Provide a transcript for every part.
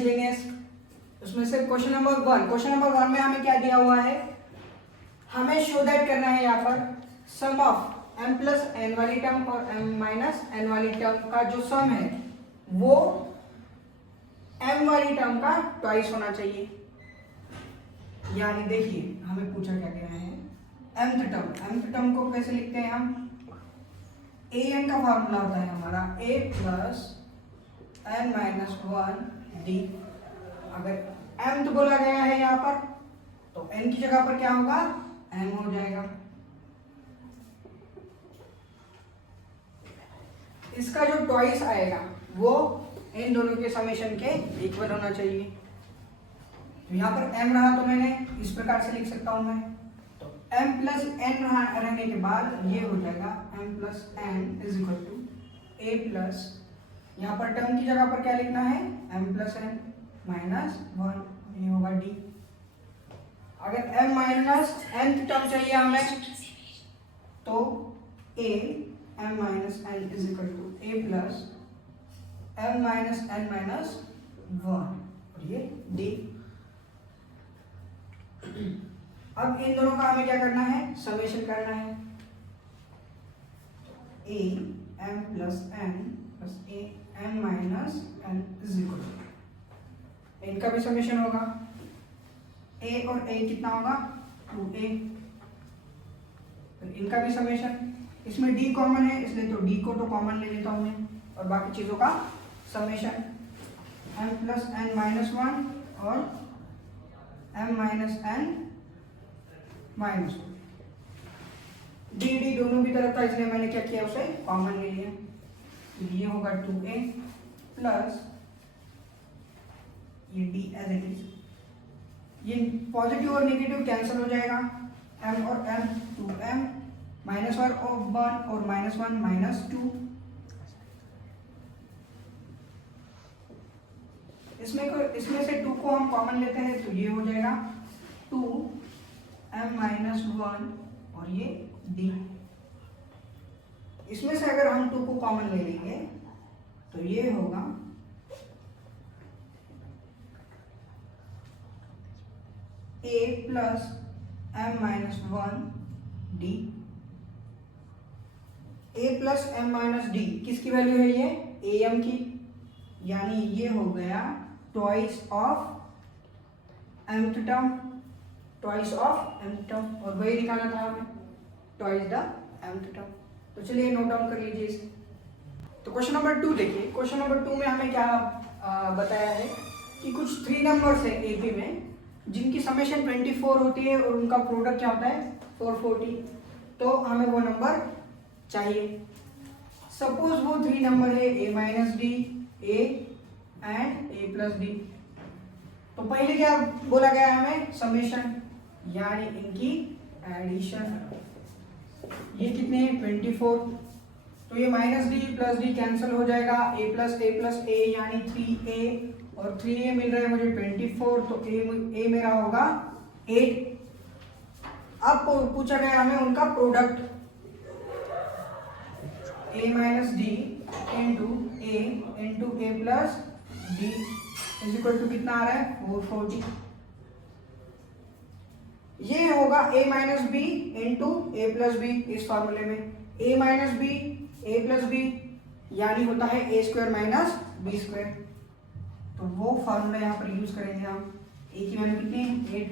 Miscellaneous, उसमें से question number 1, question number 1 में हमें क्या दिया हुआ है, हमें शो दैट करना है यहाँ पर सम ऑफ m प्लस n वाली टर्म और m माइनस n वाली टर्म का जो सम है वो m वाली टर्म का ट्वाइस होना चाहिए। यानी देखिए हमें पूछा क्या गया है, mth टर्म को कैसे लिखते हैं हम, an का फॉर्मूला होता है हमारा a plus n minus 1 d। अगर mth बोला गया है यहाँ पर तो n की जगह पर क्या होगा, m हो जाएगा। इसका जो ट्वाइस आएगा वो इन दोनों के समेशन के इक्वल होना चाहिए। तो यहाँ पर m रहा तो मैंने इस प्रकार से लिख सकता हूं मैं, तो m प्लस n रहने के बाद ये हो जाएगा m plus n is equal to a plus, यहाँ पर टर्म की जगह पर क्या लिखना है, m प्लस n माइनस 1, ये होगा d। अगर m माइनस n टर्म चाहिए हमें तो a m minus n is equal to a plus m minus n minus 1 और ये d। अब इन दोनों का हमें क्या करना है, समेशन करना है, a m plus n plus a m minus n is equal to, इनका भी समेशन होगा, a और a कितना होगा 2a, इनका भी समेशन, इसमें d कॉमन है इसलिए तो d को तो कॉमन ले लेता हूं मैं, और बाकी चीजों का summation m plus n minus 1 और m minus n minus 1, d दोनों भी तरफ था इसलिए मैंने क्या किया, उसे कॉमन ले लिया। ये होगा 2a प्लस ये d एज इट इज, ये पॉजिटिव और नेगेटिव कैंसिल हो जाएगा, m और m 2m माइनस 1 और माइनस 1 माइनस 2, इसमें से 2 को हम कॉमन लेते हैं तो ये हो जाएगा 2m माइनस 1 और ये d। इसमें से अगर हम 2 को कॉमन ले लेंगे तो ये होगा a plus m minus 1 d। a plus m minus d किसकी वैल्यू है, ये am की, यानी ये हो गया twice of mth term, twice of mth term, और वही निकालना था हमें, ट्वाइस द mth टर्म। तो चलिए नोट डाउन कर लीजिए इसे। तो क्वेश्चन नंबर 2 देखिए, क्वेश्चन नंबर 2 में हमें क्या बताया है कि कुछ 3 नंबर्स है AP में जिनकी समेशन 24 होती है और उनका प्रोडक्ट क्या होता है 440, तो हमें वो नंबर चाहिए। सपोज वो 3 नंबर है a minus D, a and a plus D. तो पहले क्या बोला गया है हमें, समेशन, यानी इनकी एडिशन। ये कितने हैं 24, तो ये minus D plus D cancel हो जाएगा, a प्लस a यानी 3a और 3a मिल रहा है मुझे 24, तो a मेरा होगा 8। अब पूछा गया हमें उनका product, a minus D into a plus D is equal to कितना आ रहा है 440। ये होगा a minus B into A plus B, इस फॉर्मूले में a minus B A plus B यानी होता है a square minus B square. तो वो फॉर्मूला यहाँ पर यूज करेंगे हम, a की वैल्यू कितनी है 8,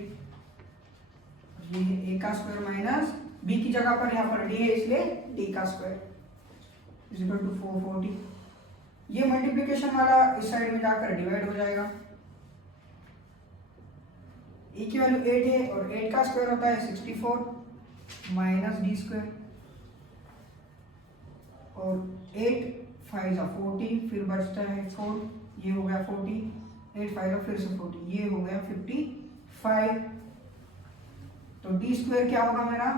ये a का स्क्वायर माइनस b की जगह पर यहाँ पर d है इसलिए d का स्क्वायर इज इक्वल टू 440। ये मल्टीप्लिकेशन वाला इस साइड में जाकर डिवाइड हो जाएगा, e की वैल्यू 8 है और 8 का स्क्वायर होता है 64 माइनस डी स्क्वायर, और 8 5 जा 40, फिर बचता है 4, ये हो गया 40, 8 5 फिर से 40, ये हो गया 55। तो डी स्क्वायर क्या होगा मेरा,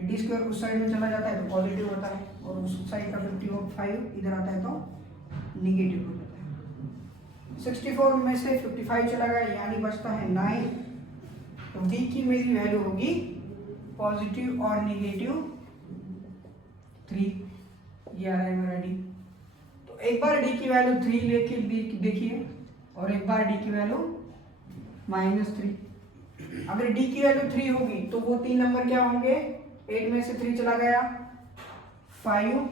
डी स्क्वायर उस साइड में चला जाता है तो पॉजिटिव होता है, और उस साइड का 55 इधर आता है तो निगेटिव हो जाता है। 64 में से 55 चला गया यानी बचता है 9, तो d की मेरी वैल्यू होगी पॉजिटिव और निगेटिव 3, ये आ रहा है मेरा d। तो एक बार d की वैल्यू 3 लेके देखिए और एक बार डी की वैल्यू -3। अगर डी की वैल्यू 3 होगी तो वो 3 नंबर क्या होंगे, 8 में से 3 चला गया 5,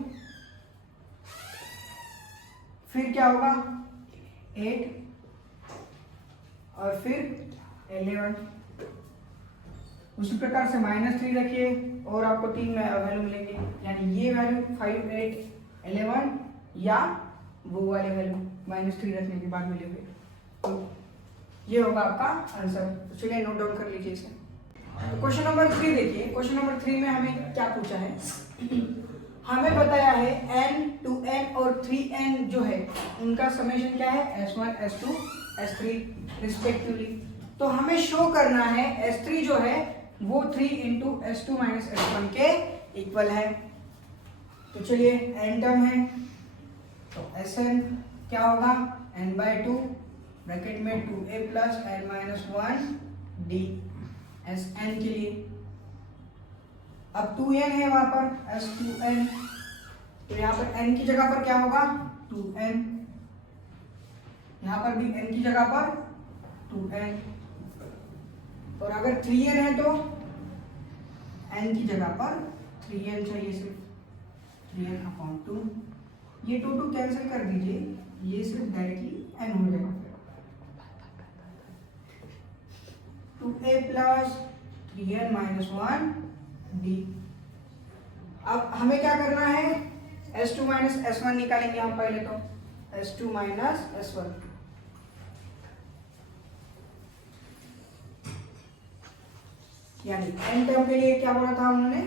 फिर क्या होगा 8 और फिर 11। उसी प्रकार से -3 रखिए और आपको 3 वैल्यू मिलेंगे, यानी ये वैल्यू 5, 8, 11 या वो वाले वैल्यू -3 रखने के बाद मिलेंगे। तो ये होगा आपका आंसर। तो चलिए नोट डाउन कर लीजिए इसे। क्वेश्चन नंबर 3 देखिए। क्वेश्चन नंबर 3 में हमें क्या पूछा है, हमें बताया है n, 2n और 3n जो है उनका समेशन क्या है, s1, s2, s3 रिस्पेक्टिवली। तो हमें शो करना है s3 जो है वो 3 इंटू s2 माइनस s1 के इक्वल है। तो चलिए n टर्म है तो sn क्या होगा, n/2 ब्रैकेट में 2a plus n minus 1 d sn के लिए। अब 2n है वहां पर s2n, तो यहाँ पर n की जगह पर क्या होगा 2n, यहाँ पर भी n की जगह पर 2n, और अगर 3n है तो n की जगह पर 3n चाहिए, सिर्फ 3n/2। ये 2 कैंसिल कर दीजिए, ये सिर्फ डायरेक्टली n हो जाएगा। 2a plus 3n minus 1 d। अब हमें क्या करना है, s2 माइनस s1 निकालेंगे हम पहले, तो s2 माइनस s1, यानी n टर्म के लिए क्या बोला था उन्होंने,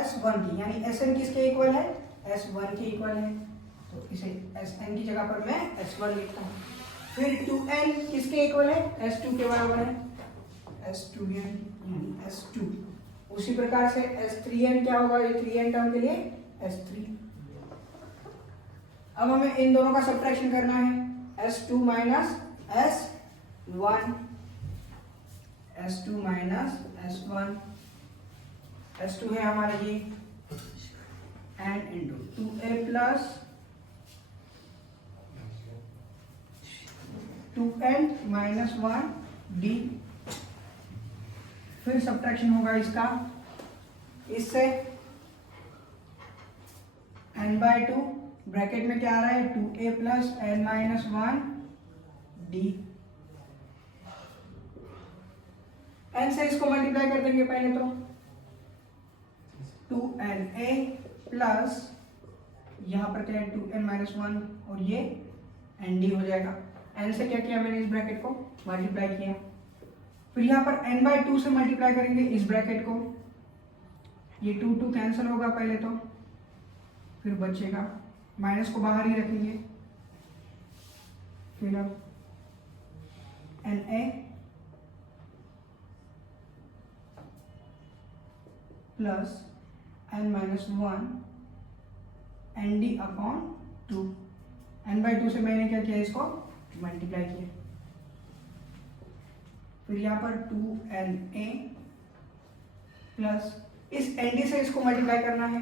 s1 की, यानी sn किसके इक्वल है, s1 के इक्वल है। तो इसे sn की जगह पर मैं s1 लिखता हूँ। फिर 2n किसके इक्वल है, s2 के बराबर है, s2n यानी s2। उसी प्रकार से s3n क्या होगा, ये 3n टर्म के लिए s3। अब हमें इन दोनों का सब्ट्रैक्शन करना है, s2 minus s1, s2 minus s1, s2 है हमारा ये and into 2a plus 2n minus 1 d। फिर सब्ट्रैक्शन होगा इसका, इससे n/2 ब्रैकेट में क्या आ रहा है 2a plus n minus 1 d। n से इसको मल्टीप्लाई कर देंगे पहले, तो 2na प्लस यहाँ पर क्या है 2n माइनस 1 और ये nd हो जाएगा। n से क्या किया मैंने, इस ब्रैकेट को मल्टीप्लाई किया, फिर यहाँ पर n/2 से मल्टीप्लाई करेंगे इस ब्रैकेट को, ये 2 कैंसिल होगा पहले, तो फिर बचेगा, माइनस को बाहर ही रखेंगे, फिर अब na plus n minus 1 nd/2। n/2 से मैंने क्या किया, इसको मल्टीप्लाई किया, फिर यहाँ पर 2na प्लस इस nd से इसको मल्टीप्लाई करना है,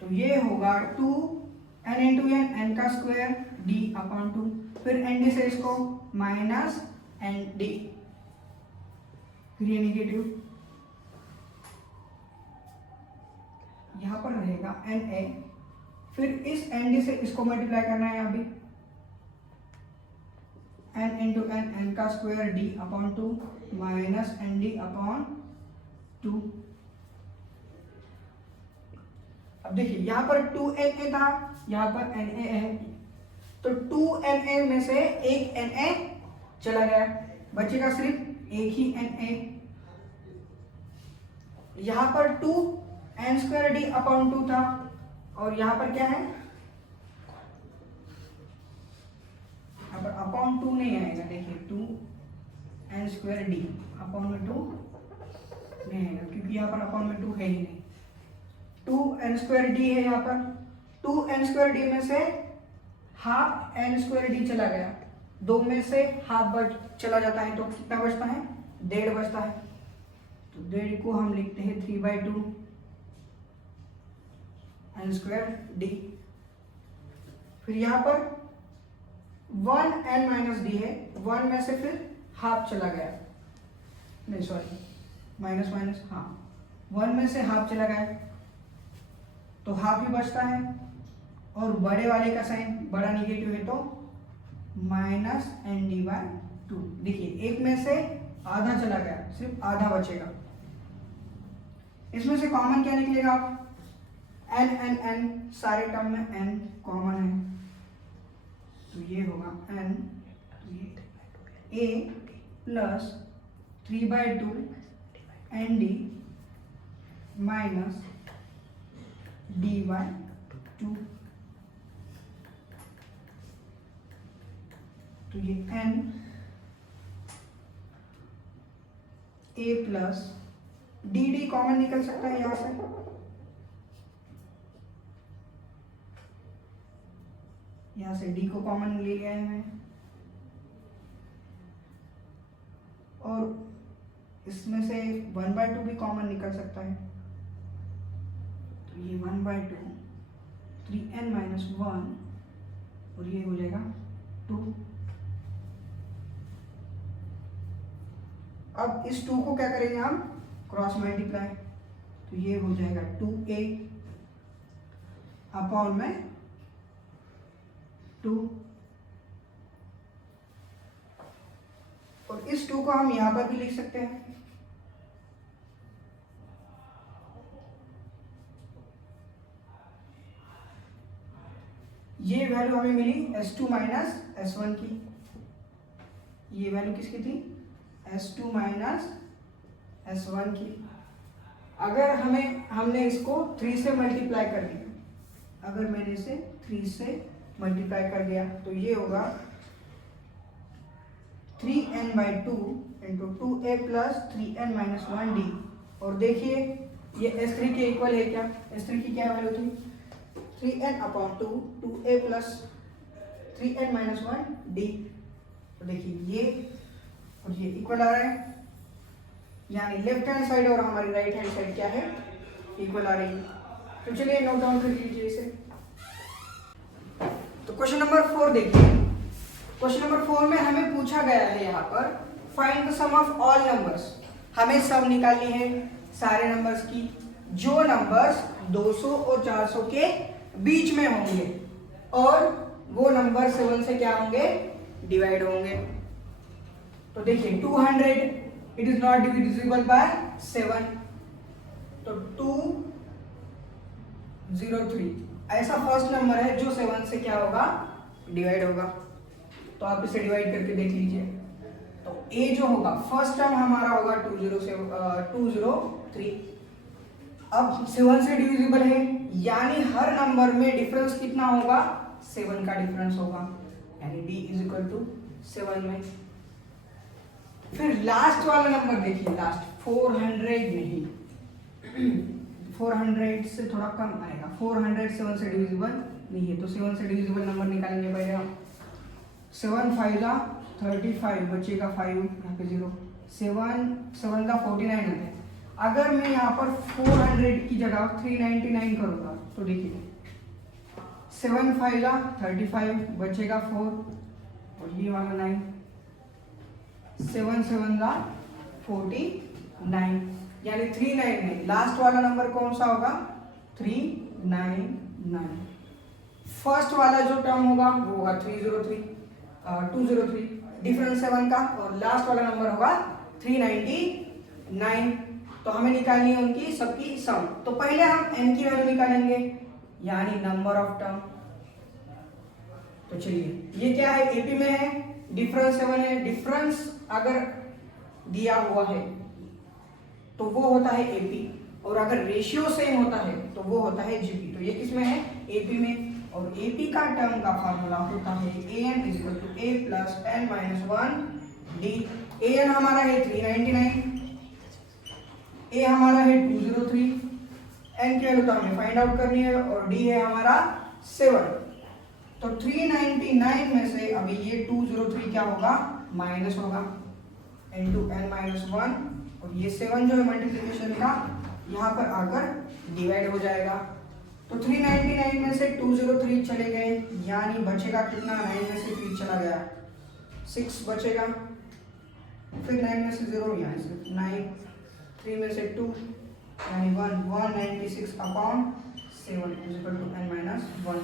तो ये होगा 2n इंटू n का स्क्वायर d/2, फिर nd से इसको माइनस nd, फिर ये निगेटिव, यहाँ पर रहेगा na, फिर इस nd से इसको मल्टीप्लाई करना है अभी, n इंटू n का स्क्वायर d/2 माइनस nd/2। अब देखिए यहाँ पर 2na था, यहाँ पर na है, तो 2na में से एक na चला गया, बचेगा सिर्फ एक ही na। यहाँ पर 2n² था और यहाँ पर क्या है, यहाँ पर /2 नहीं आएगा, देखिए 2n² /2 नहीं आएगा, क्योंकि यहाँ पर /2 है ही नहीं, 2n² है यहाँ पर, 2n² में से हाफ n² चला गया, 2 में से हाफ चला जाता है, तो कितना बचता है, 1.5 बचता है, तो 1.5 को हम लिखते हैं 3/2 n²d। फिर यहाँ पर 1 n माइनस डी है, 1 में से फिर हाफ चला गया, नहीं सॉरी माइनस माइनस, हाँ 1 में से हाफ चला गया तो हाफ ही बचता है, और बड़े वाले का साइन बड़ा निगेटिव है तो माइनस एन डी बाय 2। देखिए एक में से आधा चला गया, सिर्फ आधा बचेगा। इसमें से कॉमन क्या निकलेगा? एन एन एन, सारे टर्म में एन कॉमन है तो ये होगा n, a plus 3/2 n d minus d by 2। तो ये n a plus d d common निकल सकता है यहां से, यहां से d को कॉमन ले लिया है मैंने, और इसमें से 1/2 भी कॉमन निकल सकता है तो ये 1/2 3n माइनस 1 और ये हो जाएगा 2। अब इस 2 को क्या करेंगे हम? क्रॉस मल्टीप्लाई, तो ये हो जाएगा 2a अपॉन में 2, और इस 2 को हम यहां पर भी लिख सकते हैं। ये वैल्यू हमें मिली s2 माइनस s1 की, ये वैल्यू किसकी थी? s2 माइनस s1 की। अगर हमने इसको 3 से मल्टीप्लाई कर दिया, अगर मैंने इसे 3 से मल्टीप्लाई कर दिया तो ये होगा 3n/2 into 2a plus 3n minus 1d। और देखिए ये s3 के इक्वल है क्या? s3 की क्या वैल्यू थी? 3n upon 2 2a plus 3n minus 1d। तो देखिए ये और ये इक्वल आ रहा है, यानी लेफ्ट हैंड साइड और हमारी राइट हैंड साइड क्या है? इक्वल आ रही है। तो चलिए नोट डाउन कर लीजिए इसे। तो क्वेश्चन नंबर 4 देखिए। क्वेश्चन नंबर 4 में हमें पूछा गया है यहाँ पर find the sum of all numbers. हमें सम निकालनी है सारे नंबर्स की, जो नंबर्स 200 और 400 के बीच में होंगे, और वो नंबर 7 से क्या होंगे? डिवाइड होंगे। तो देखिए 200 it is not divisible by 7, तो 203 ऐसा फर्स्ट नंबर है जो 7 से क्या होगा? डिवाइड होगा। तो आप इसे डिवाइड करके देख लीजिए। तो a जो होगा फर्स्ट टर्म हमारा होगा 203। अब 7 से डिविजिबल है, यानी हर नंबर में डिफरेंस कितना होगा? 7 का डिफरेंस होगा, यानी d इज इक्वल टू 7 में। फिर लास्ट वाला नंबर देखिए, लास्ट 400 नहीं 400 से थोड़ा कम आएगा, 400 7 से डिविजिबल नहीं है, तो 7 से डिविजिबल नंबर निकालेंगे पहले हम। 7 5 ला 35 बचेगा 5 यहाँ पे 0, 7 का 49 आता है। अगर मैं यहाँ पर 400 की जगह 399 करूँगा तो देखिए 7 5 ला 35 बचेगा 4 और ये वाला 9, 7 7 ला 49, यानी 39 नहीं, लास्ट वाला नंबर कौन सा होगा? 399। फर्स्ट वाला जो टर्म होगा वो होगा 203 डिफरेंस 7 का, और लास्ट वाला नंबर होगा 399। तो हमें निकालनी है उनकी सबकी सम। तो पहले हम n की वैल्यू निकालेंगे, यानी नंबर ऑफ टर्म। तो चलिए ये क्या है? एपी में है, डिफरेंस 7 है। डिफरेंस अगर दिया हुआ है तो वो होता है एपी, और अगर रेशियो सेम होता है तो वो होता है जीपी। तो ये किसमें है? एपी में। और एपी का टर्म का फार्मूला होता है an equal to a plus n minus 1 D. an हमारा है 399, a हमारा है 203, n की वैल्यू तो हमें फाइंड आउट करनी है, और d है हमारा 7। तो 399 में से अभी ये 203 क्या होगा? माइनस होगा, इंटू n माइनस 1, और ये 7 जो है मल्टीप्लिकेशन का यहाँ पर आकर डिवाइड हो जाएगा। तो 399 में से 203 चले गए, यानी बचेगा कितना? 9 में से 3 चला गया, 6 बचेगा, फिर 9 में से 0 यहाँ से 9, 3 में से 2 यानी 1, 196 upon 7 is equal to n minus 1।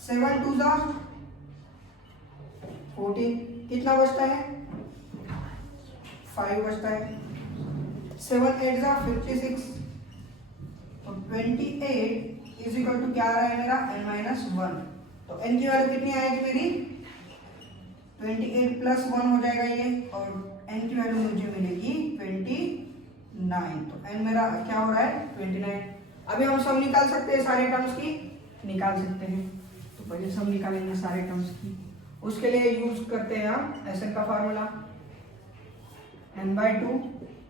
7 2 जा 14, कितना बचता है? 5 बचता है। 7 8 जा 56, तो 28 इज इक्वल टू क्या आ रहा है मेरा? n minus 1। तो n की वैल्यू कितनी आएगी मेरी? 28 प्लस 1 हो जाएगा ये, और n की वैल्यू मुझे मिलेगी 29। तो n मेरा क्या हो रहा है? 29। अभी हम सब निकाल सकते हैं, सारे टर्म्स की निकाल सकते हैं। तो पहले सब निकालेंगे सारे टर्म्स की, उसके लिए यूज करते हैं हम SN का formula, n/2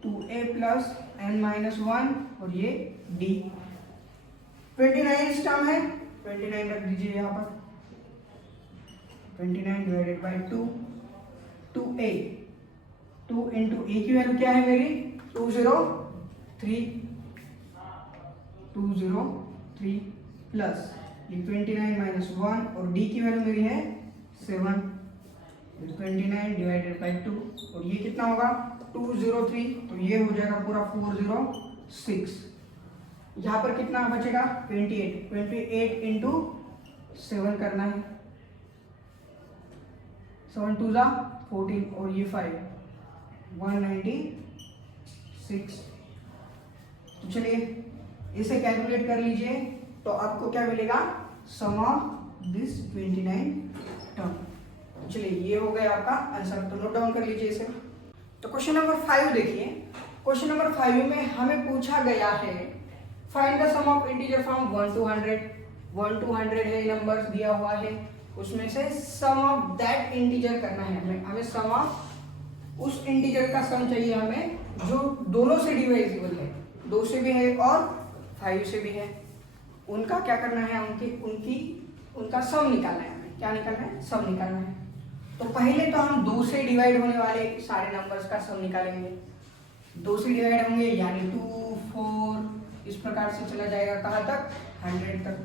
2a plus n minus 1 और ये d। 29 इस टर्म है, 29 रख दीजिए यहाँ पर। 29 divided by 2, 2a, 2 into a की वैल्यू क्या है मेरी? 203, 203 प्लस ये 29 माइनस 1 और d की वैल्यू मेरी है 7, 29 डिवाइडेड बाई 2 और ये कितना होगा? 203, तो ये हो जाएगा पूरा 406। यहाँ पर कितना बचेगा? 28, 28 इंटू 7 करना है, 7 2 जा 14 और ये 5, 196। तो चलिए इसे कैलकुलेट कर लीजिए, तो आपको क्या मिलेगा? सम ऑफ दिस 29 टर्म। चलिए ये हो गया आपका आंसर, तो नोट डाउन कर लीजिए इसे। तो क्वेश्चन नंबर 5 देखिए। क्वेश्चन नंबर 5 में हमें पूछा गया है find the sum of integer from 1 to 100। 1 to 100 है नंबर्स दिया हुआ है, उसमें से सम ऑफ दैट इंटीजर करना है हमें सम ऑफ उस इंटीजर का सम चाहिए हमें जो दोनों से डिवाइजिबल है, 2 से भी है और 5 से भी है। उनका क्या करना है? उनका सम निकालना है हमें। क्या निकालना है? सम निकालना है। तो पहले तो हम 2 से डिवाइड होने वाले सारे नंबर्स का सम निकालेंगे। 2 से डिवाइड होंगे यानी 2 4 इस प्रकार से चला जाएगा, कहाँ तक? 100 तक।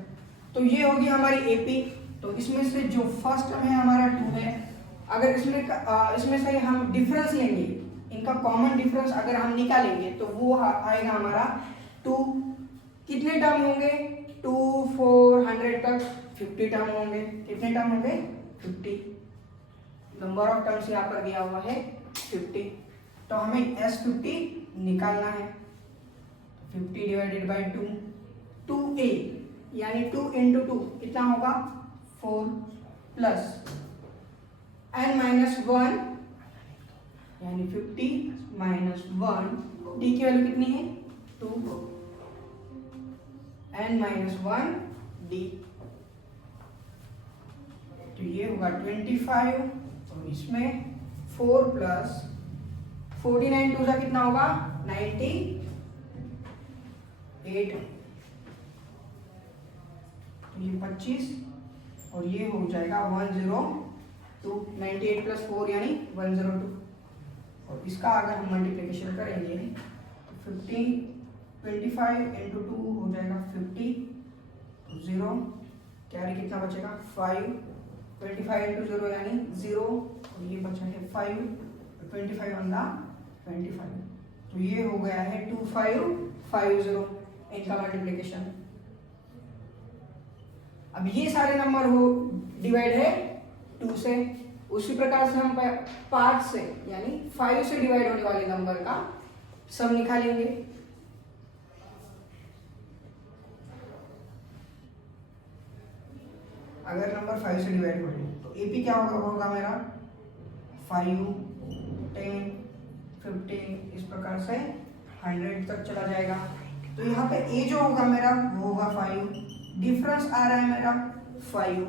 तो ये होगी हमारी एपी। तो इसमें से जो फर्स्ट टर्म है हमारा 2 है, अगर इसमें से हम डिफरेंस लेंगे, इनका कॉमन डिफरेंस अगर हम निकालेंगे तो वो आएगा हमारा 2। कितने टर्म होंगे? 2 4 100 तक 50 टर्म होंगे। कितने टर्म होंगे? 50। नंबर ऑफ टर्म्स यहाँ पर दिया हुआ है 50। तो हमें S50 निकालना है। 50 डिवाइडेड बाई 2, 2a यानी 2 इंटू 2 कितना होगा? 4 प्लस n माइनस 1 यानी 50 माइनस 1, d की वैल्यू कितनी है? 2, n माइनस 1 d। तो ये होगा 25 और इसमें 4 प्लस 49 2 का कितना होगा? 98। ये 25 और ये हो जाएगा 102। 98 प्लस 4 यानी 102। और इसका अगर हम मल्टीप्लिकेशन करेंगे तो 50 25 इंटू 2 हो जाएगा 50, 0 कैरी कितना बचेगा? 5। 25 इंटू 0 यानी 0 और ये बचा है 5, 25 ऑन द 25। तो ये हो गया है 2550 इनका मल्टीप्लिकेशन। अब ये सारे नंबर हो डिवाइड है 2 से, उसी प्रकार से हम 5 से यानी 5 से डिवाइड होने वाले नंबर का सम निकालेंगे। अगर नंबर 5 से डिवाइड हो जाए तो एपी क्या होगा मेरा? 5 10 15 इस प्रकार से 100 तक चला जाएगा। तो यहाँ पे ए जो होगा मेरा वो होगा 5, डिफरेंस आ रहा है मेरा 5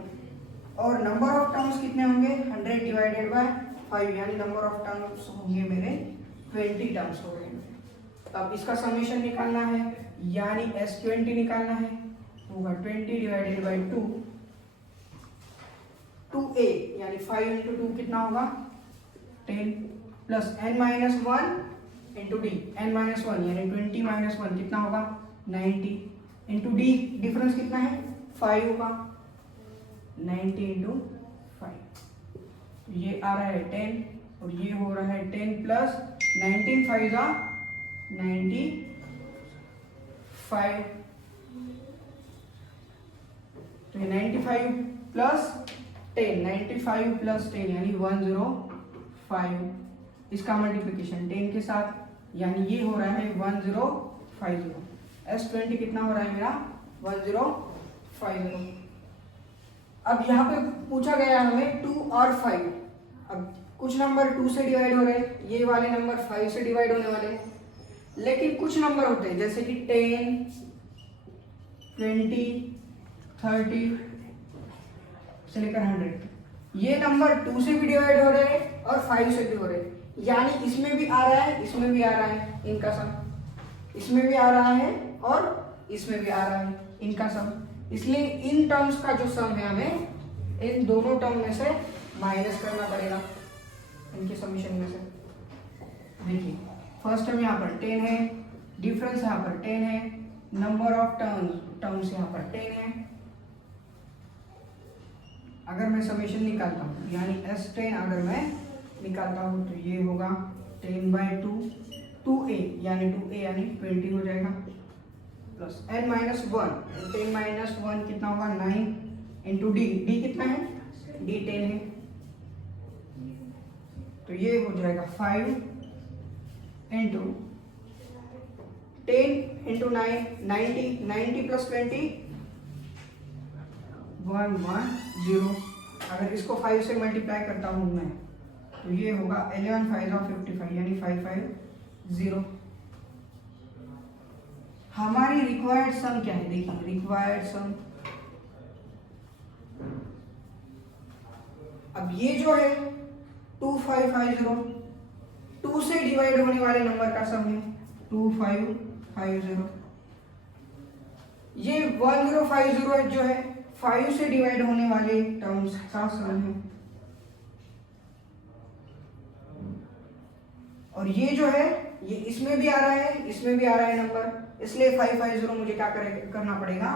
और नंबर ऑफ टर्म्स कितने होंगे? 100 डिवाइडेड बाय 5 यानी नंबर ऑफ टर्म्स होंगे मेरे 20 टर्म्स हो गए। तो अब इसका समेशन निकालना है यानी S20 निकालना है, होगा 20 डिवाइडेड बाई 2, 2a यानी 5 इंटू 2 कितना होगा? 10 plus n minus 1 into d, n minus 1 यानी 20 माइनस 1 कितना होगा? 90 इंटू डी, डिफरेंस कितना है 5 का, 90 इंटू 5, तो ये आ रहा है 10 और ये हो रहा है 10 प्लस 19 5 का 95, तो ये 95 प्लस 10, 95 प्लस 10 यानी 105, इसका मल्टीप्लिकेशन 10 के साथ, यानी ये हो रहा है 1050। S20 कितना हो रहा है मेरा 1050। अब यहाँ पे पूछा गया हमें 2 और 5, अब कुछ नंबर 2 से डिवाइड हो रहे हैं, ये वाले नंबर 5 से डिवाइड होने वाले हैं, लेकिन कुछ नंबर होते हैं जैसे कि 10, 20, 30 से लेकर 100, ये नंबर 2 से भी डिवाइड हो रहे हैं और 5 से भी हो रहे हैं, यानी इसमें भी आ रहा है, इसमें भी आ रहा है इनका सम, इसमें भी आ रहा है और इसमें भी आ रहा है इनका सम, इसलिए इन टर्म्स का जो सम है हमें इन दोनों टर्म में से माइनस करना पड़ेगा, इनके समीशन में से। देखिए फर्स्ट टर्म यहाँ पर 10 है, डिफरेंस यहाँ पर 10 है, नंबर ऑफ टर्म्स यहाँ पर 10 है। अगर मैं समीशन निकालता हूँ यानी S10 अगर मैं निकालता हूँ तो ये होगा 10/2, 2a यानी 2a यानी 20 हो जाएगा, प्लस n-1, 10-1 कितना होगा 9 इंटू डी, डी कितना है डी 10 है, तो ये हो जाएगा 5 इंटू 10 इंटू 9, 90, 90 प्लस 20 110। अगर इसको 5 से मल्टीप्लाई करता हूँ मैं तो ये होगा 11 5 55 यानी 550। हमारी रिक्वायर्ड सम क्या है, देखिए रिक्वायर्ड सम, अब ये जो है 2550 2 से डिवाइड होने वाले नंबर का सम है 2550, ये 1050 जो है 5 से डिवाइड होने वाले टर्म्स का सम है, और ये जो है ये इसमें भी आ रहा है इसमें भी आ रहा है नंबर, इसलिए 550 मुझे क्या करना पड़ेगा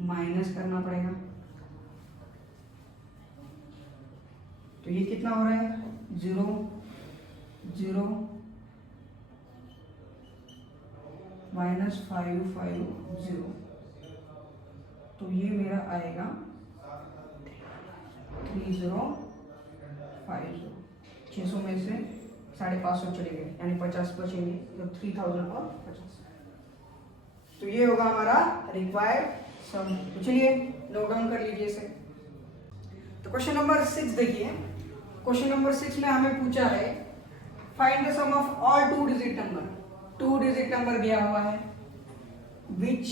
माइनस करना पड़ेगा, तो ये कितना हो रहा है 0 0 -550, तो ये मेरा आएगा 3050, 600 में से 550 चले गए यानी 50 बचेंगे, तो 3000 और 50, तो ये होगा हमारा रिक्वायर्ड सम। तो चलिए नोट डाउन कर लीजिए इसे। तो क्वेश्चन नंबर 6 देखिए, क्वेश्चन नंबर 6 में हमें पूछा है find the sum of all 2 digit number, 2 digit number दिया हुआ है विच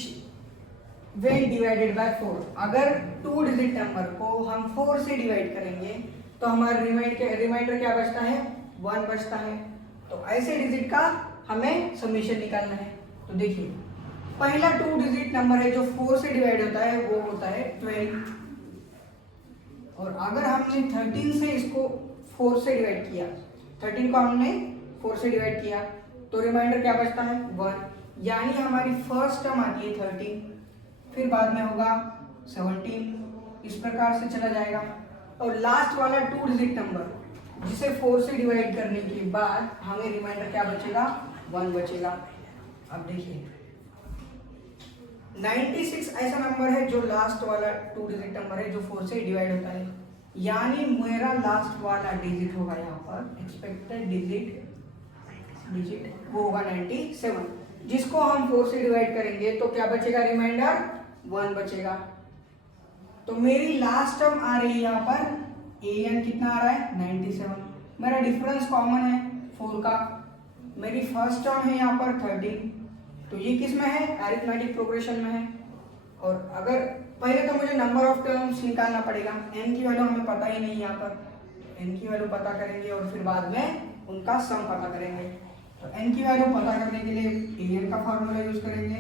when डिवाइडेड बाय 4, अगर 2 डिजिट नंबर को हम 4 से डिवाइड करेंगे तो हमारा रिमाइंडर क्या बचता है 1 बचता है, तो ऐसे डिजिट का हमें समीशन निकालना है। तो देखिए पहला 2 डिजिट नंबर है जो 4 से डिवाइड होता है वो होता है 12, और अगर हमने 13 से इसको 4 से डिवाइड किया, 13 को हमने 4 से डिवाइड किया तो रिमाइंडर क्या बचता है 1, यानी हमारी फर्स्ट टर्म आती है 13, फिर बाद में होगा 17, इस प्रकार से चला जाएगा, और लास्ट वाला 2 डिजिट नंबर जिसे 4 से डिवाइड करने के बाद हमें रिमाइंडर क्या बचेगा 1 बचेगा। अब देखिए 96 ऐसा नंबर है जो लास्ट वाला 2 डिजिट नंबर है जो 4 से डिवाइड होता है, यानी मेरा लास्ट वाला डिजिट होगा यहाँ पर एक्सपेक्टेड डिजिट वो होगा 97, जिसको हम 4 से डिवाइड करेंगे तो क्या बचेगा रिमाइंडर 1 बचेगा। तो मेरी लास्ट टर्म आ रही है यहाँ पर an कितना आ रहा है 97, मेरा डिफरेंस कॉमन है 4 का, मेरी फर्स्ट टर्म है यहाँ पर 13, तो ये किस में है अरिथमेटिक प्रोग्रेशन में है, और अगर पहले तो मुझे नंबर ऑफ टर्म्स निकालना पड़ेगा, n की वैल्यू हमें पता ही नहीं यहाँ पर, n की वैल्यू पता करेंगे और फिर बाद में उनका सम पता करेंगे। तो n की वैल्यू पता करने के लिए an का फार्मूला यूज करेंगे,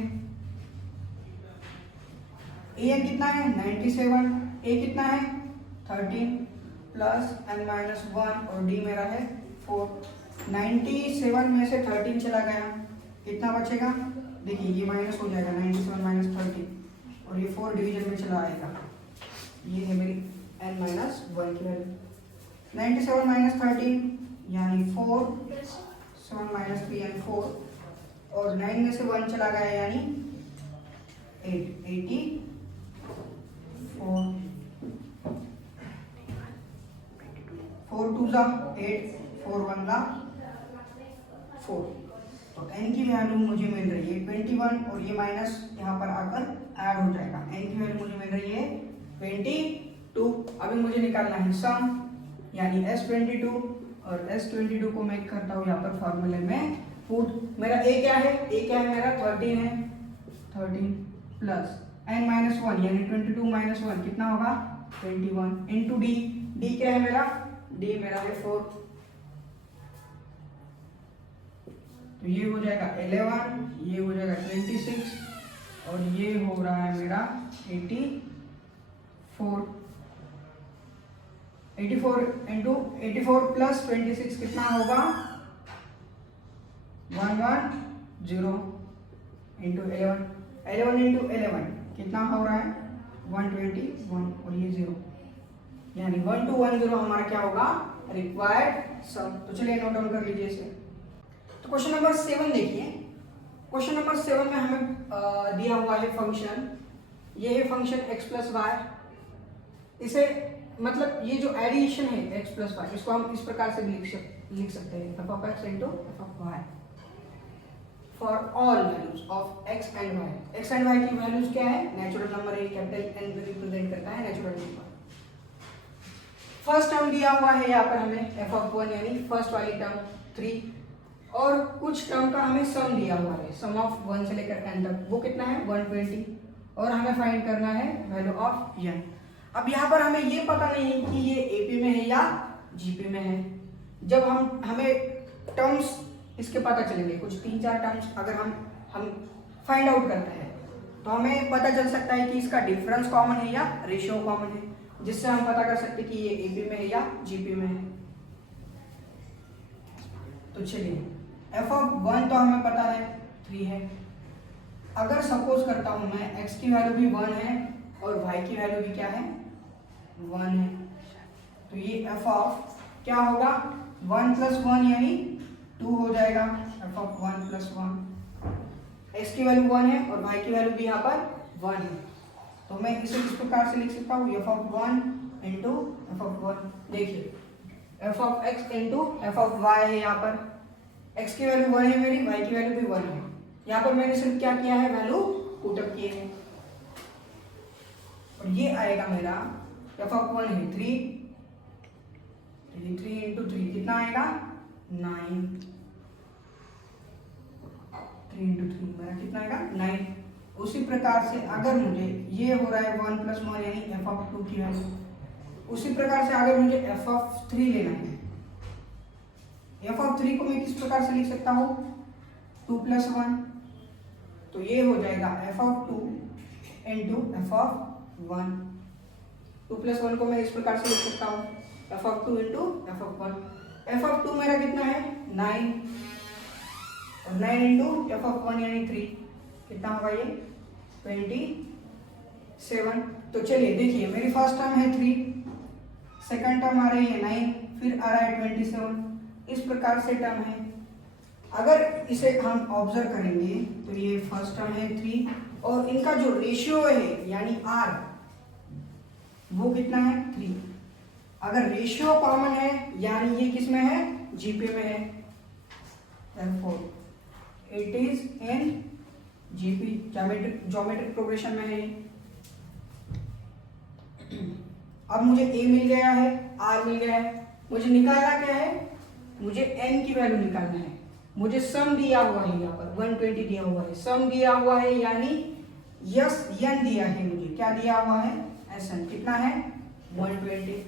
an कितना है 97, a कितना है 13 प्लस n-1 और d मेरा है 4, 97 में से 13 चला गया कितना बचेगा देखिए ये माइनस हो जाएगा 97 माइनस 30 और ये 4 डिवीजन में चला आएगा। ये है मेरी n माइनस 1 की वैल्यू। 97 माइनस 13 यानी 4, 7 माइनस 3 यानी 4 और 9 में से 1 चला गया यानी 8, 84, 4 2 जा 8, 4 1 जा 4। तो n की वैल्यू मुझे मिल रही है 21 और ये माइनस यहाँ पर आकर ऐड हो जाएगा। n की वैल्यू मुझे मिल रही है 22। अभी मुझे निकालना है सम यानी S22 और S22 को मैं करता हूँ यहाँ पर फॉर्मूले में पुट। मेरा a क्या है? a क्या है मेरा 13 है। 13 प्लस n माइनस 1 यानी 22 माइनस 1 कितना होगा 21 इंटू d। d क्या है मेरा? d मेरा है 4। तो ये हो जाएगा 11, ये हो जाएगा 26 और ये हो रहा है मेरा 84। 84 इंटू 84 प्लस 26 कितना होगा 110 इंटू 11। 11 इंटू 11 कितना हो रहा है 121 और ये 0 यानी 1210 हमारा क्या होगा रिक्वायर्ड सम। तो चलिए नोट डाउन कर लीजिए इसे। तो क्वेश्चन नंबर 7 देखिए। क्वेश्चन नंबर 7 में हमें दिया हुआ है फंक्शन, ये है फंक्शन x प्लस वाई। इसे मतलब ये जो एडिशन है x प्लस वाई इसको हम इस प्रकार से लिख सकते हैं f of x into f of y for all values of x and y। x and y की वैल्यूज क्या है नेचुरल नंबर है, कैपिटल N रिप्रेजेंट करता है नेचुरल नंबर। फर्स्ट टर्म दिया हुआ है यहाँ पर हमें f ऑफ 1 यानी फर्स्ट वाली टर्म 3 और कुछ टर्म का हमें सम दिया हुआ है, सम ऑफ 1 से लेकर n तक, वो कितना है 120 और हमें फाइंड करना है वैल्यू ऑफ n। अब यहाँ पर हमें ये पता नहीं है कि ये AP में है या GP में है। जब हमें टर्म्स इसके पता चलेंगे, कुछ 3-4 टर्म्स अगर हम फाइंड आउट करते हैं तो हमें पता चल सकता है कि इसका डिफरेंस कॉमन है या रेशियो कॉमन है, जिससे हम पता कर सकते हैं कि ये AP में है या GP में है। तो चलिए f ऑफ 1 तो हमें पता है 3 है। अगर सपोज करता हूं मैं x की वैल्यू भी 1 है और y की वैल्यू भी क्या है 1 है, तो ये f ऑफ क्या होगा 1 प्लस 1 यानी 2 हो जाएगा। f ऑफ 1 प्लस 1 x की वैल्यू 1 है और y की वैल्यू भी यहाँ पर 1 है, तो मैं इसे किस प्रकार से लिख सकता हूँ f of 1 into f of 1। देखिए f of x into f of y है, यहाँ पर x की वैल्यू 1 है मेरी, y की वैल्यू भी 1 है। यहाँ पर मैंने सिर्फ क्या किया है वैल्यू पुट अप किए हैं और ये आएगा मेरा f ऑफ 1 है 3, ये 3 इंटू 3 कितना आएगा 9, 3 इंटू 3 मेरा कितना आएगा 9। उसी प्रकार से अगर मुझे ये हो रहा है 1 प्लस 1 यानी f ऑफ 2 की वैल्यू, उसी प्रकार से अगर मुझे f ऑफ 3 लेना है, f ऑफ 3 को मैं किस प्रकार से लिख सकता हूँ 2 प्लस 1, तो ये हो जाएगा f of 2 into f of 1। 2 plus 1 को मैं इस प्रकार से लिख सकता हूँ f of 2 into f of 1। f of 2 मेरा कितना है 9 और 9 इंटू f ऑफ 1 यानी 3 कितना होगा ये 27। तो चलिए देखिए मेरी फर्स्ट टर्म है 3, सेकंड टर्म आ रही है 9, फिर आ रहा है 27, इस प्रकार से टर्म है। अगर इसे हम ऑब्जर्व करेंगे तो ये फर्स्ट टर्म है 3 और इनका जो रेशियो है यानी r वो कितना है 3। अगर रेशियो कॉमन है यानी ये किस में है GP में है, therefore it is in GP geometric progression में है। अब मुझे A मिल गया है, R मिल गया है, मुझे निकालना क्या है, मुझे n की वैल्यू निकालना है। मुझे सम दिया हुआ है यहाँ पर 120 दिया हुआ है, सम दिया हुआ है यानी यस n दिया है, मुझे क्या दिया हुआ है Sn कितना है 120।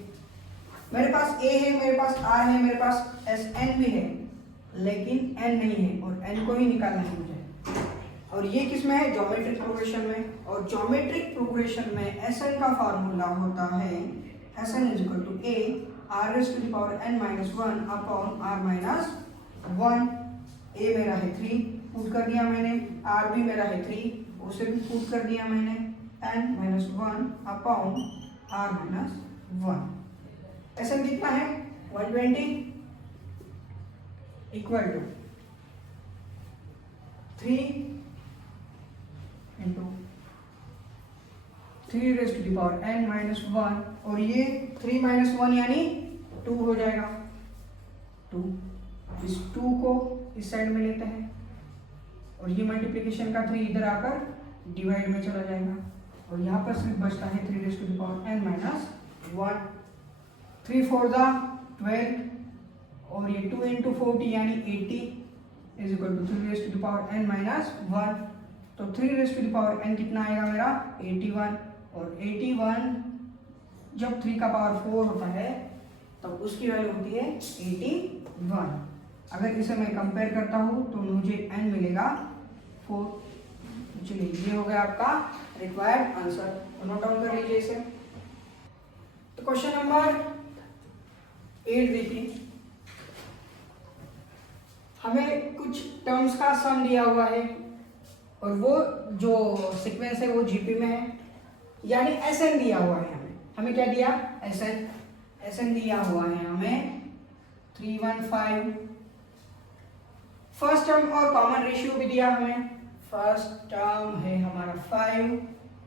मेरे पास A है, मेरे पास R है, मेरे पास Sn भी है, लेकिन n नहीं है और n को ही निकालना है मुझे। और ये किस में है ज्योमेट्रिक प्रोग्रेशन में, और ज्योमेट्रिक प्रोग्रेशन में Sn का फार्मूला होता है Sn is equal to a r raise to the power n minus 1 upon r minus 1। a मेरा है 3 पुट कर दिया मैंने, आर भी मेरा है 3, उसे भी पुट कर दिया मैंने, n minus 1 upon r minus 1। S N कितना है 120 equal to 3 into 3 raise to the power n minus 1, और ये 3 माइनस 1 यानी 2 हो जाएगा 2। इस 2 को इस साइड में लेते हैं और ये मल्टीप्लिकेशन का 3 इधर आकर डिवाइड में चला जाएगा, और यहाँ पर सिर्फ बचता है 3 raise to the power n minus 1। 3 4 दा 12, और ये 2 इंटू 40 यानी 80 is equal to 3 raise to the power n minus 1। तो 3 raise to the power n कितना आएगा मेरा 81, और 81 जब 3 का पावर 4 होता है तब उसकी वैल्यू होती है 81। अगर इसे मैं कंपेयर करता हूँ तो मुझे n मिलेगा 4। चलिए ये हो गया आपका रिक्वायर्ड आंसर, नोट डाउन कर लीजिए इसे। तो क्वेश्चन नंबर 8 देखिए, हमें कुछ टर्म्स का सम दिया हुआ है और वो जो सीक्वेंस है वो जीपी में है, यानी एसएन दिया हुआ है हमें क्या दिया एसएन दिया हुआ है हमें 315। फर्स्ट टर्म और कॉमन रेशियो भी दिया हमें, फर्स्ट टर्म है हमारा 5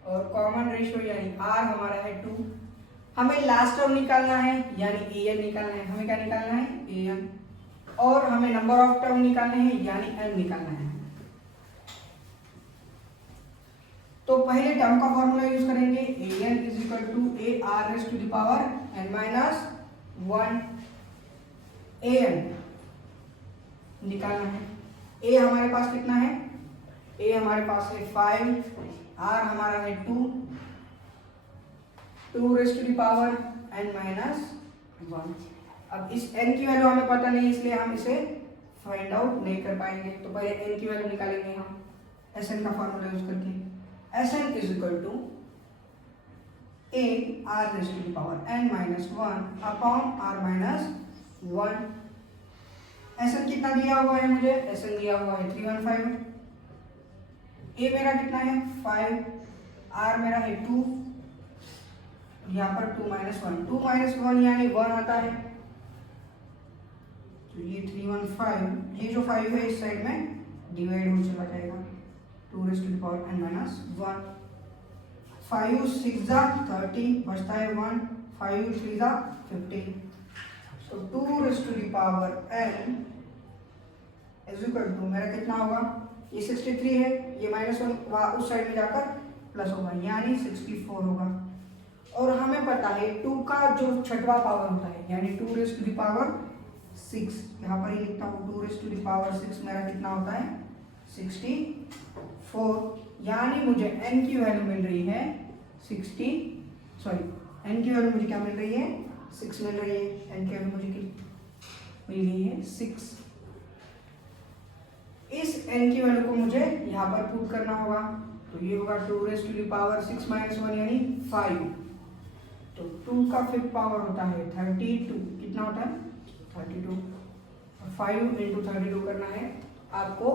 और कॉमन रेशियो यानी आर हमारा है 2। हमें लास्ट टर्म निकालना है यानी एन निकालना है, हमें क्या निकालना है एन, और हमें नंबर ऑफ टर्म निकालने हैं यानी एन निकालना है। तो पहले टर्म का फॉर्मूला यूज करेंगे, an is equal to A R raise to the power n minus 1। an निकालना है, a हमारे पास कितना है, a हमारे पास है 5, r हमारा है 2 raise to the power n minus 1। अब इस n की वैल्यू हमें पता नहीं, इसलिए हम इसे फाइंड आउट नहीं कर पाएंगे। तो पहले n की वैल्यू निकालेंगे हम Sn का फॉर्मूला यूज करके। Sn is equal to a r raise to the power n minus 1 upon r minus 1। Sn कितना दिया हुआ है मुझे, Sn दिया हुआ है 315, a मेरा कितना है 5, r मेरा है 2, यहाँ पर 2 माइनस 1, 2 माइनस 1 यानी 1 आता है, तो ये 315, ये जो 5 है इस साइड में डिवाइड हो चला जाएगा 2 raise to the power n minus 1। 5 6 जा 30, बचता है 1, 5 3 जा 15, तो 2 raise to the power n is equal to मेरा कितना होगा, ये 63 है, ये माइनस 1 उस साइड में जाकर प्लस होगा यानी 64 होगा। और हमें पता है 2 का जो छठवां पावर होता है यानी 2 रेज़ टू द पावर 6, यहाँ पर ही लिखता हूँ 2 रेज़ टू द पावर 6 मेरा कितना होता है 64, यानी मुझे n की वैल्यू मिल रही है n की वैल्यू मुझे क्या मिल रही है 6 मिल रही है, n की वैल्यू मुझे मिल रही है 6। इस n की वैल्यू को मुझे यहाँ पर पुट करना होगा, तो ये होगा 2 raise to the power 6 minus 1 यानी 5, तो 2 का 5th पावर होता है 32, कितना होता है 32, 5 इंटू 32 करना है आपको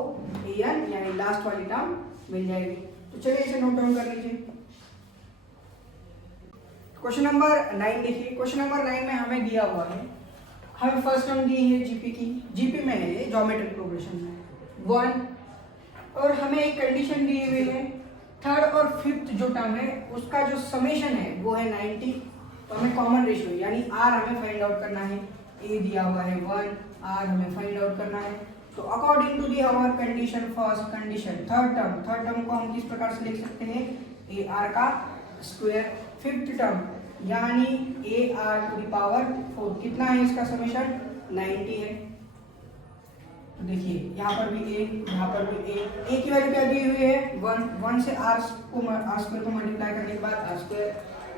an यानी लास्ट वाली टर्म मिल जाएगी। तो चलिए इसे नोट डाउन कर लीजिए। क्वेश्चन नंबर 9 देखिए, क्वेश्चन नंबर 9 में हमें दिया हुआ है, हमें फर्स्ट टर्म दी है जीपी की, जीपी में है ये ज्योमेट्रिक प्रोग्रेशन में 1, और हमें एक कंडीशन दी हुई है थर्ड और फिफ्थ जो टर्म है उसका जो समेशन है वो है 90। तो हमें कॉमन रेशियो यानी r हमें फाइंड आउट करना है, a दिया हुआ है 1, r हमें फाइंड आउट करना है। तो according to the our condition, first condition third term को हम किस प्रकार से लिख सकते हैं, ए आर का स्क्वायर, फिफ्थ टर्म यानी A R to the power 4, कितना है इसका समेशन 90 है। तो देखिए यहाँ पर भी a, यहाँ पर भी a की वैल्यू क्या दी हुई है 1 से r स्क्वायर को मल्टीप्लाई करने के बाद r स्क्वायर,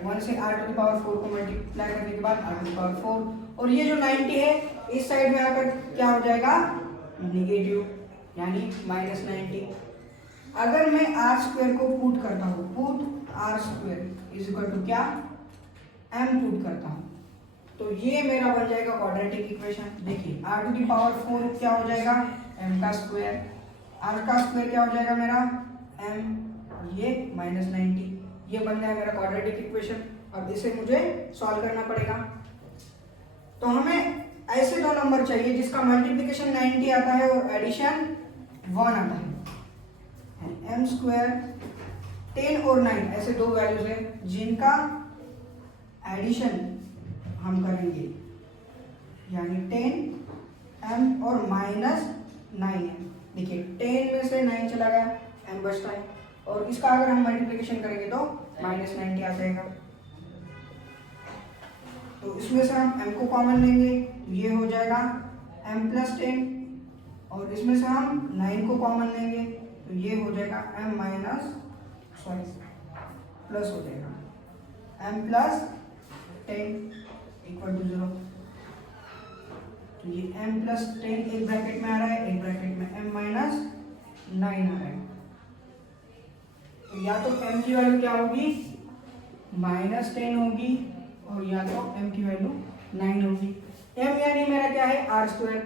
1 से r टू द पावर 4 को मल्टीप्लाई करने के बाद r टू द पावर 4, और ये जो 90 है इस साइड में आकर क्या हो जाएगा नेगेटिव यानी -90। अगर मैं r स्क्वायर को पुट करता हूँ, put r square is equal to क्या m पुट करता हूँ, तो ये मेरा बन जाएगा क्वाड्रेटिक इक्वेशन। देखिए r टू द पावर 4 क्या हो जाएगा m का स्क्वायर, आर का स्क्वायर क्या हो जाएगा मेरा m, ये -90, ये बन गया मेरा क्वाड्रेटिक इक्वेशन। अब इसे मुझे सॉल्व करना पड़ेगा। तो हमें ऐसे दो नंबर चाहिए जिसका मल्टीप्लिकेशन 90 आता है और एडिशन 1 आता है। m स्क्वायर 10 और 9 ऐसे दो वैल्यूज हैं जिनका एडिशन हम करेंगे, यानी 10m और -9m। देखिए 10 में से 9 चला गया, m बचता है, और इसका अगर हम मल्टीप्लिकेशन करेंगे तो -90 आ जाएगा। तो इसमें से हम m को कॉमन लेंगे, ये हो जाएगा m + 10, और इसमें से हम 9 को कॉमन लेंगे तो ये हो जाएगा प्लस हो जाएगा m + 10 = 0। तो ये m + 10 एक ब्रैकेट में आ रहा है, एक ब्रैकेट में m - 9 आ रहा है। तो या तो m की वैल्यू क्या होगी, -10 होगी, और या तो m की वैल्यू 9 होगी। m यानी मेरा क्या है r स्क्वायर,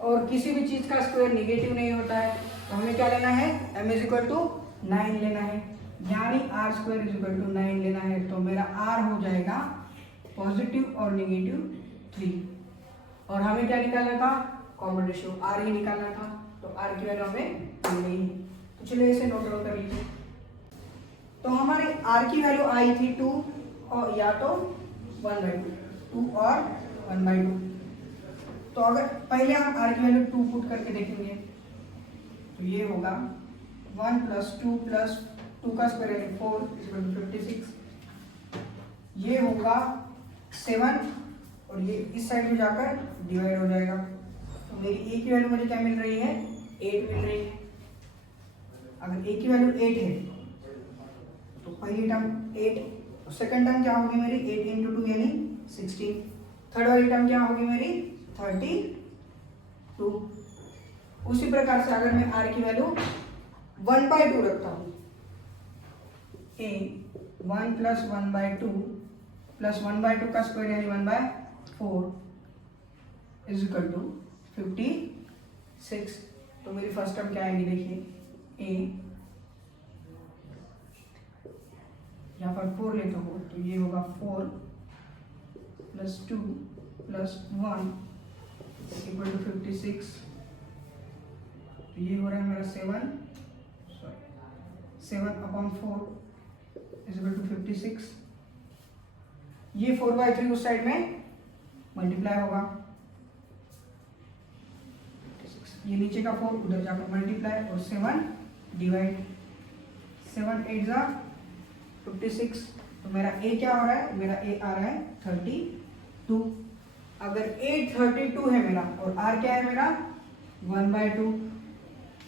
और किसी भी चीज का स्क्वायर निगेटिव नहीं होता है, तो हमें क्या लेना है, m = 9 लेना है, यानी r स्क्वायर = 9 लेना है। तो मेरा r हो जाएगा पॉजिटिव और नेगेटिव 3, और हमें क्या निकालना था, कॉमन रेशियो r ही निकालना था। तो r की वैल्यू हमें मिल गई। तो चलिए इसे नोट डाउन कर लीजिए। तो हमारे r की वैल्यू आई थी 2, और या तो 1/2, 2 और 1/2। तो अगर पहले हम r की वैल्यू 2 पुट करके देखेंगे तो ये होगा 1 + 2 + 2 का स्क्वायर यानी 4 = 56। ये होगा 7, और ये इस साइड में जाकर डिवाइड हो जाएगा। तो मेरी a की वैल्यू मुझे क्या मिल रही है, 8 मिल रही है। अगर a की वैल्यू 8 है तो पहली टर्म 8, सेकंड टर्म क्या होगी मेरी, 8 × 2 यानी 16, थर्ड वाली टर्म क्या होगी मेरी 32। उसी प्रकार से अगर मैं r की वैल्यू 1/2 रखता हूँ, a 1 + 1/2 + 1/2 का स्क्वायर यानी 1/4 = 56। तो मेरी फर्स्ट टर्म क्या आएगी, देखिए a, यहाँ पर 4 लेता हूँ तो ये होगा 4 + 2 + 1 = 56। तो ये हो रहा है मेरा 7/4 = 56। ये 4/3 उस साइड में मल्टीप्लाई होगा, ये नीचे का 4 उधर जाकर मल्टीप्लाई, और 7 डिवाइड, 7 8 = 56। तो मेरा a क्या हो रहा है, मेरा a आ रहा है 32। अगर a 32 है मेरा और r क्या है मेरा 1/2,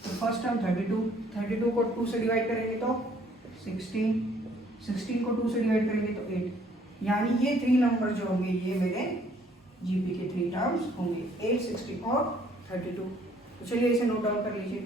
तो फर्स्ट टर्म 32 को 2 से डिवाइड करेंगे तो 16 को 2 से डिवाइड करेंगे तो 8, यानी ये 3 नंबर जो होंगे ये मेरे जीपी के 3 टर्म्स होंगे, 8, 16 और 32। तो चलिए इसे नोट डाउन कर लीजिए।